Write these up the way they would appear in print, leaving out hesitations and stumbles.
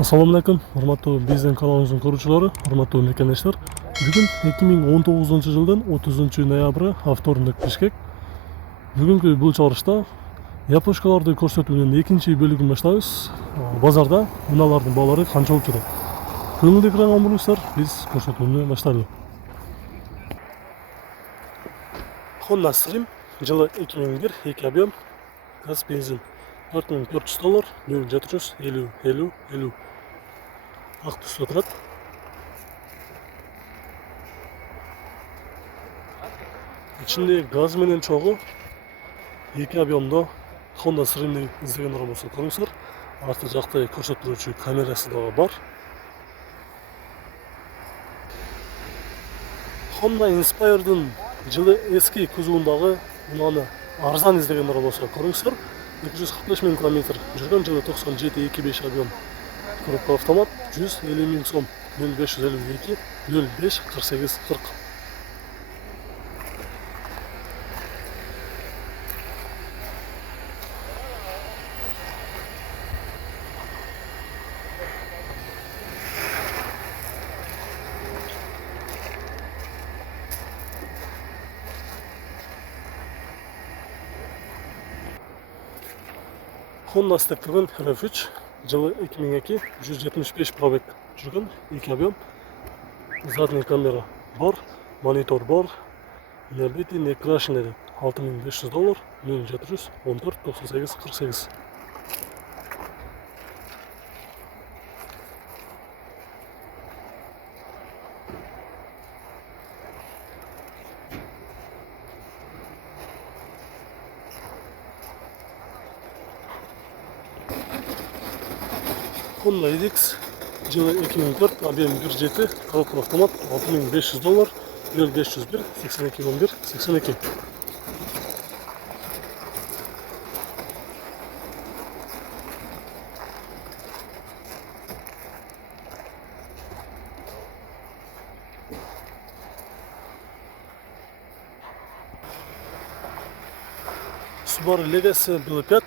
Assalamu alaikum, урматтуу биздин каналыбыздын көрүүчүлөрү, урматтуу мекендештер. Бүгүн 2019 жылдын 30 ноябры, вторник, Бишкек. Бүгүнкү бул чыгарышта япошкаларды көрсөтүүнүн экинчи бөлүгүн баштайбыз. Базарда унаалардын баалары канча болуп жатат? Көңүлдүү экран болуңуздар, биз көрсөтүүнү баштайлы. Honda Stream жылы 2001, 2 объем, газ бензин. $4400, 0750. Ак түстө турат. Ичинде газ менен чогуу 2 объемдо Honda Stream'ди издегендер болсо көрүңүздөр. Арты жакта көрсөтүүчү камерасы дагы бар. Honda Inspire'дын жылы эски кузовундагы унааны арзан издегендер болсо көрүңүздөр. 245 000 км жүргөн, жылы 97-25 объем. Коробка автомат, 150 000 сом, 0552 05 48 40. Honda Step RF3 жылы 2002, 175 пробег жүргөн, 2 объем. Задний камера бар, монитор бар, не бити, не крашен. $6500, 0714 98 48. Honda EDX жылы 2004, объем 1.7, коробка автомат, $6500, 0501 82 11 82. Subaru Legacy BL5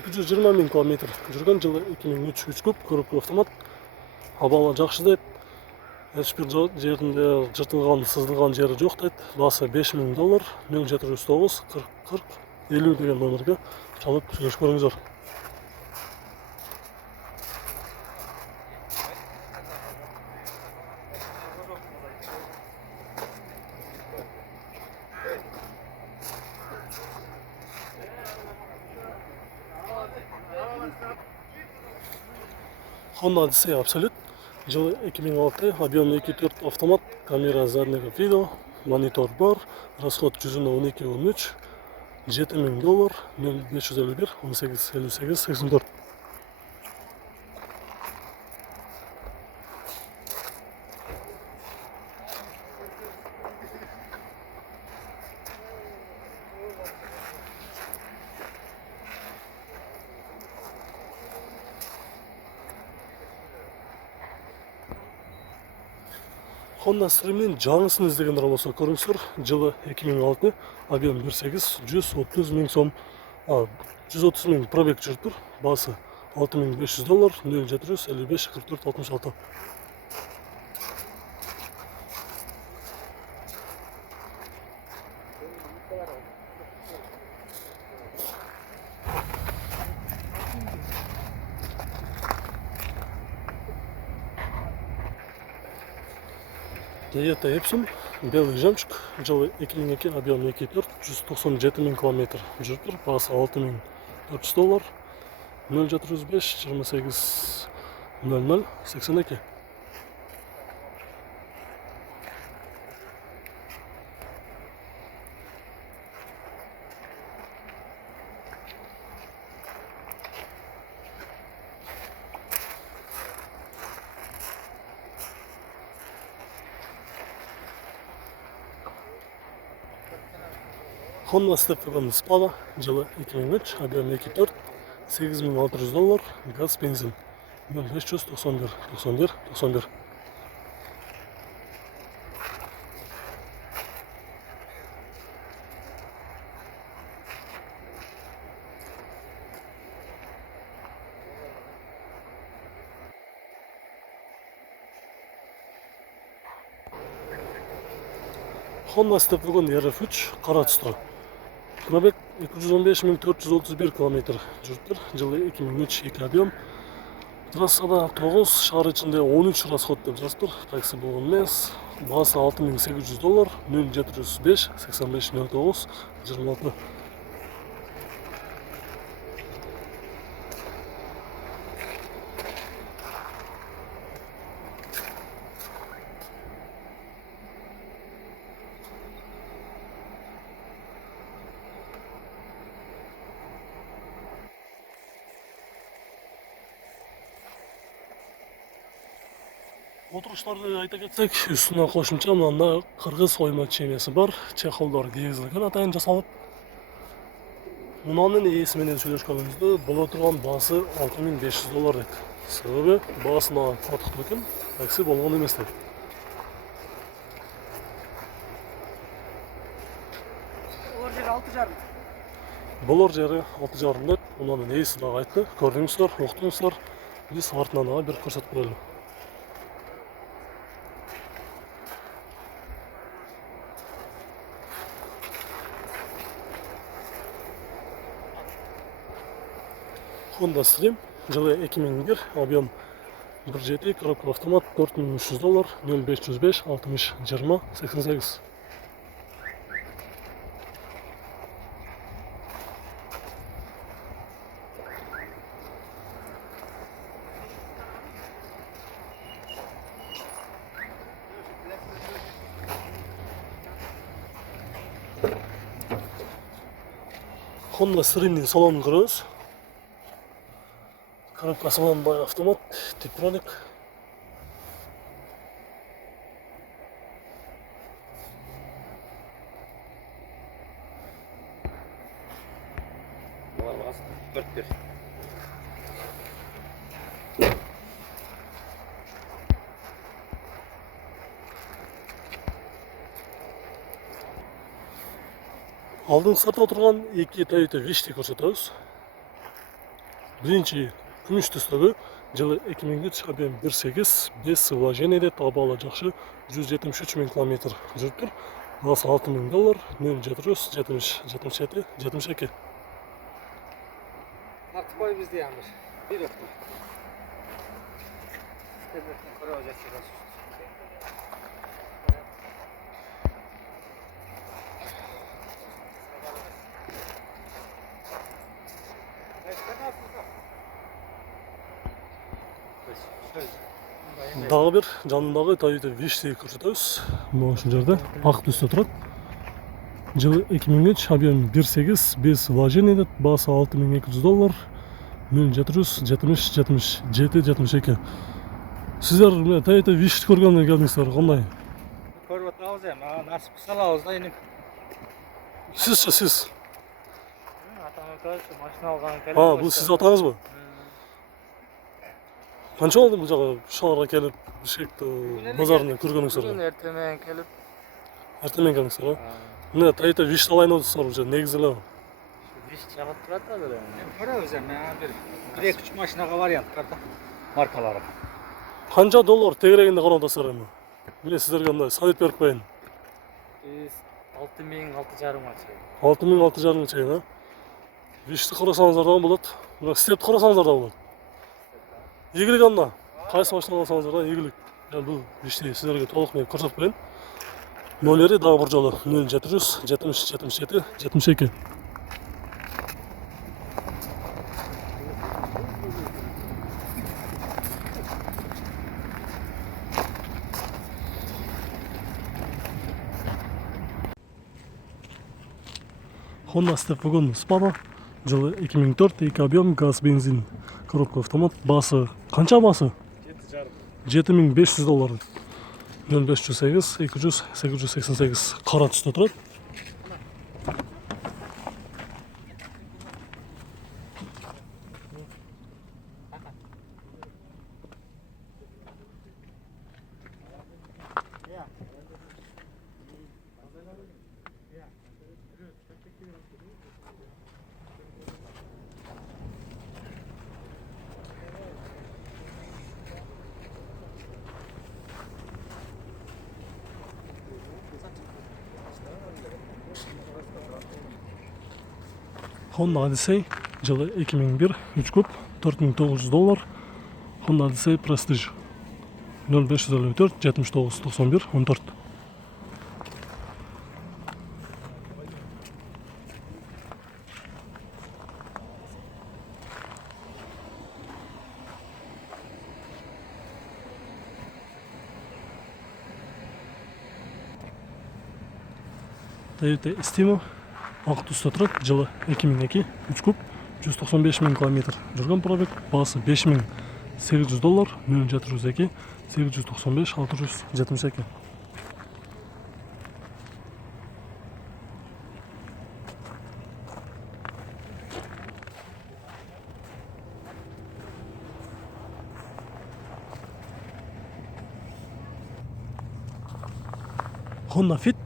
220 000 км жүргөн, жылы 2003, 3 куб, коробка автомат. Абалы жакшы дейт. Эч бир жеринде жыртылган, сызылган жери жок дейт. Басы $5000, 0709 40 40 50 деген номерге чалып сүйлөшүп көрүңүздөр. Honda Odyssey Absolute жылы 2006, объем 2.4 автомат, камера заднего вида, монитор бар, расход 112-13, $7000, 0551 18 58 84. Honda Stream'in жаңысын издегендер болсо көрүңүздөр. Жылы 2006, объем 1.8, 130 000 сом, 130 000 пробег жүрүптүр. Басы $6500, 0755 44 66. Toyota Epson, белый жемчуг, жылы 2002, объем 2.4, 197 000 км жүрүптүр. Басы $6400, 0705 28 00 82. Honda Step Spada жылы 2003, объем 2.4, $8600, газ бензин, 0591 91 91. Honda Step Wagon RF3 qora tusda. Pробег 215.431 km жүрүптүр. Жылы 2003 2 объем. Трассада 9, шаар ичинде 13 расход деп жазыптыр. Такси болгон эмес. Баасы $6.800, 0705 85 09 26. Отуруштарды айта кетсек, үстүнө кошумча мында кыргыз ойма ченеси бар. Чехолдор кийгизилген атайын жасалып. Мунанын ээси менен сүйлөшкөнүбүздө боло турган баасы $6.500 дейт. Себеби баасына татыктуу экен, такси болгон эмес дейт. Болор жери 6,5 дейт. Мунанын ээси дагы айтты. Көрдүңүздөр, уктуңуздар. Биз артынан дагы бир көрсөтүп коелу. Honda Stream, жылы 2001, объем 1.7, коробка автомат, $4.300, 0505 60 20 88. Honda Stream'in salonunu görüyoruz. Коробкасы мындай автомат, Tiptronic. Алдыңғы сатып отырған екі Toyota Vishti көрсөтөбүз. Биринчи күмүш түстөгү, жылы 2003, объем 1.8, без вложения, табалы жакшы, 173.000 км жүрүптүр. Баасы $6.000, 0770 77 72. Artık koy bizde yanmış. Bir öptüm. Kore hocası. Дагы бир жанындагы Toyota Vishti көрсөтөбүз. Мына ушул жерде ак түстө турат. Жылы 2003, объем 1.8, без вложения, баасы $6.200, 0770 77 72. Сиздер Toyota Vishti көргөндөн келдиңиздер, кандай? Көрүп атабыз эми, насип кылса алабыз да эми. Сиз? Атаңыз машина алган келип. Бул сиз атаңызбы? Канча болду бул жака шаарга келип, Бишкек базарына көргөнүңүздөр? Бүгүн эртең менен келип. Эртең менен келдиңиздер, Мына Toyota Vishti алайын деп атасыздар, уже негизи эле. Vishti чыгып турат азыр эми. Көрөбүз эми, бир 2-3 машинага варианттар да, маркалары. Канча доллар тегерегинде карап атасыздар эми? Мен сиздерге мындай совет берип коеюн. Биз 6.000-6.500 чейин. 6.000-6.500 чейин, Vishti карасаңыздар да болот. Бирок Step карасаңыздар да болот. Ийгилик анда. Кайсы машина алсаңыздар да ийгилик. Бул Vishti сиздерге толук мен көрсөтүп коеюн. Номери дагы бир жолу 0770 77 72. Honda Step Wagon Spada, жылы 2004, 2 объем, газ, бензин, коробка автомат, баасы канча баасы? $7.500, 0508 200 888, кара түстө турат. Honda Odyssey жылы 2001 3 куб $4900. Honda Odyssey Prestige 0554 79 91 14. Toyota Estimo ак түстө турат, жылы 2002 3 куб 195 000 километр жүргөн пробег, баасы $5800, 0702 895 672. Honda Fit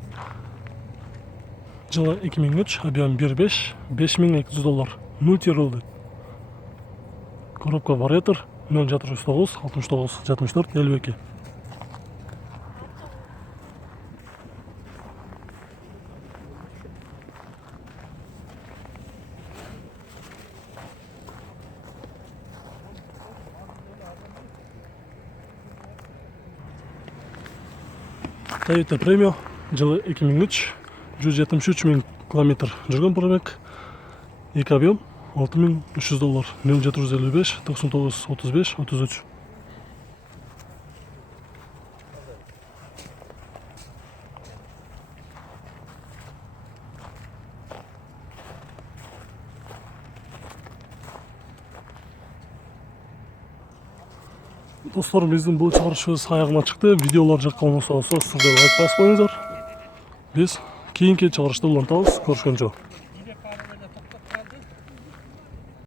жылы 2003, объем 1.5, $5200, мультирулды. Коробка вариатор 0709 69 64 52. Toyota Premio жылы 2003, 173 000 километр жүргөн пробег, 2 объем $6300, 0755 99 35 33. Достор, биздин бул чыгарышыбыз аягына чыкты. Видеолор жаккан болсо, сиздер лайк басып коюңуздар. Биз кийинки чыгарышта улантабыз. Көрүшкөнчө.